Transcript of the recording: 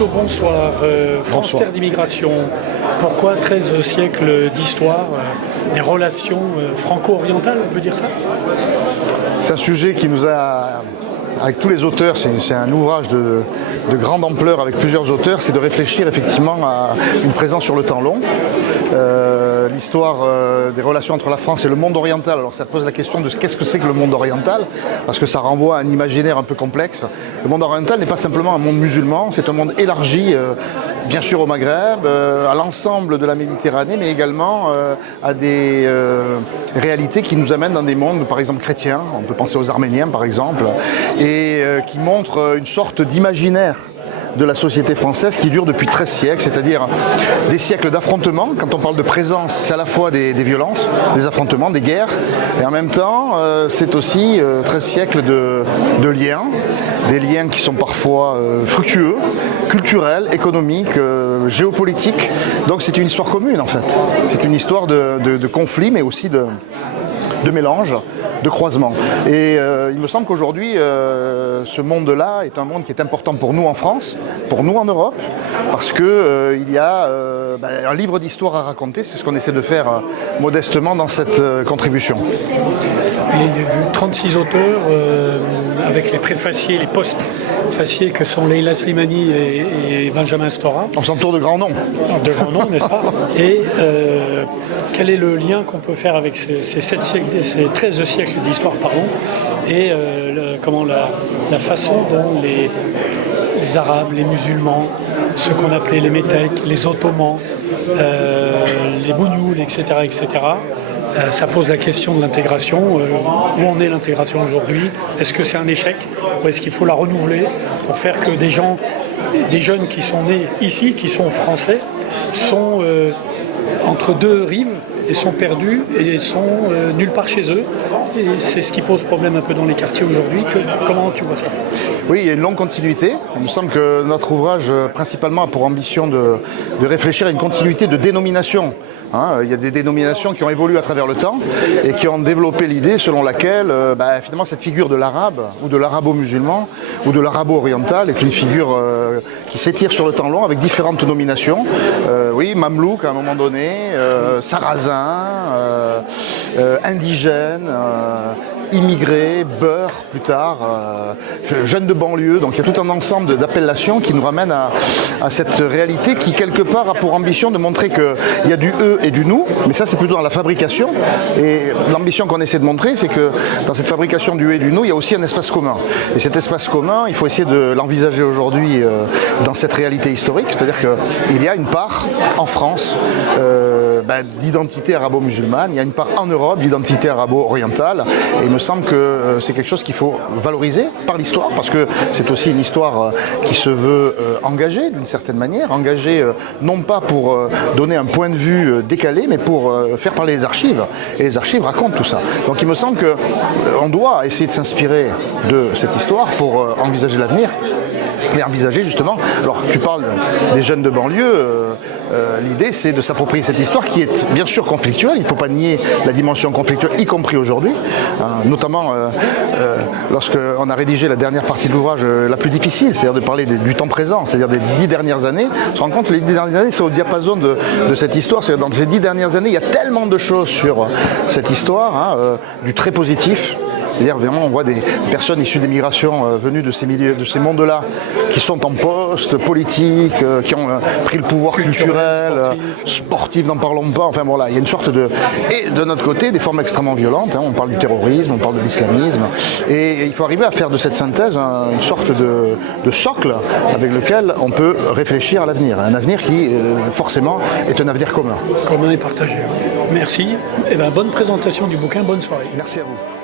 Tissot, bonsoir. France Bonsoir. Terre d'Immigration, pourquoi 13 siècles d'histoire, des relations franco-orientales, on peut dire ça? C'est un sujet qui nous a, avec tous les auteurs, c'est un ouvrage de grande ampleur avec plusieurs auteurs, c'est de réfléchir effectivement à une présence sur le temps long. L'histoire des relations entre la France et le monde oriental, alors ça pose la question de qu'est-ce que c'est que le monde oriental, parce que ça renvoie à un imaginaire un peu complexe. Le monde oriental n'est pas simplement un monde musulman, c'est un monde élargi, bien sûr au Maghreb, à l'ensemble de la Méditerranée, mais également à des réalités qui nous amènent dans des mondes, par exemple chrétiens, on peut penser aux Arméniens par exemple, et qui montrent une sorte d'imaginaire de la société française qui dure depuis 13 siècles, c'est-à-dire des siècles d'affrontements. Quand on parle de présence, c'est à la fois des violences, des affrontements, des guerres, et en même temps, c'est aussi 13 siècles de liens, des liens qui sont parfois fructueux, culturels, économiques, géopolitiques. Donc c'est une histoire commune en fait. C'est une histoire de conflits, mais aussi de mélange, de croisement. Et il me semble qu'aujourd'hui, ce monde-là est un monde qui est important pour nous en France, pour nous en Europe, parce qu'il y a un livre d'histoire à raconter, c'est ce qu'on essaie de faire modestement dans cette contribution. Il y a eu 36 auteurs, avec les préfaciers, les post-faciés que sont Leila Slimani et Benjamin Stora. On s'entoure de grands noms. De grands noms, n'est-ce pas? Et quel est le lien qu'on peut faire avec ces 13 siècles d'histoire, pardon, et la façon dont les Arabes, les musulmans, ceux qu'on appelait les Métèques, les Ottomans, les Bougnouls, etc., ça pose la question de l'intégration. Où en est l'intégration aujourd'hui? Est-ce que c'est un échec ou est-ce qu'il faut la renouveler pour faire que des jeunes qui sont nés ici, qui sont français, sont entre deux rives et sont perdus et sont nulle part chez eux. Et c'est ce qui pose problème un peu dans les quartiers aujourd'hui. Comment tu vois ça? Oui, il y a une longue continuité. Il me semble que notre ouvrage, principalement, a pour ambition de réfléchir à une continuité de dénomination. Il y a des dénominations qui ont évolué à travers le temps et qui ont développé l'idée selon laquelle finalement cette figure de l'arabe ou de l'arabo-musulman ou de l'arabo-oriental est une figure qui s'étire sur le temps long avec différentes nominations. Mamelouk à un moment donné, sarrasin, indigène, immigrés, beurre plus tard, jeunes de banlieue. Donc il y a tout un ensemble d'appellations qui nous ramènent à cette réalité qui quelque part a pour ambition de montrer qu'il y a du eux et du nous, mais ça c'est plutôt dans la fabrication. Et l'ambition qu'on essaie de montrer, c'est que dans cette fabrication du eux et du nous, il y a aussi un espace commun. Et cet espace commun, il faut essayer de l'envisager aujourd'hui dans cette réalité historique, c'est-à-dire qu'il y a une part en France d'identité arabo-musulmane, il y a une part en Europe d'identité arabo-orientale, et il me semble que c'est quelque chose qu'il faut valoriser par l'histoire, parce que c'est aussi une histoire qui se veut engagée d'une certaine manière, engagée non pas pour donner un point de vue décalé, mais pour faire parler les archives, et les archives racontent tout ça. Donc il me semble qu'on doit essayer de s'inspirer de cette histoire pour envisager l'avenir. Et envisager justement, alors tu parles des jeunes de banlieue, l'idée c'est de s'approprier cette histoire qui est bien sûr conflictuelle, il ne faut pas nier la dimension conflictuelle, y compris aujourd'hui, notamment lorsqu'on a rédigé la dernière partie de l'ouvrage la plus difficile, c'est-à-dire de parler du temps présent, c'est-à-dire des 10 dernières années. On se rend compte que les 10 dernières années c'est au diapason de cette histoire, c'est-à-dire dans ces 10 dernières années il y a tellement de choses sur cette histoire, du très positif. C'est-à-dire vraiment on voit des personnes issues des migrations venues de ces milieux, de ces mondes-là, qui sont en poste politique, qui ont pris le pouvoir culturel, sportif, n'en parlons pas. Enfin voilà, il y a une sorte et de notre côté des formes extrêmement violentes. On parle du terrorisme, on parle de l'islamisme, et il faut arriver à faire de cette synthèse une sorte de socle avec lequel on peut réfléchir à l'avenir, un avenir qui forcément est un avenir commun. Commun et partagé. Merci. Et bonne présentation du bouquin, bonne soirée. Merci à vous.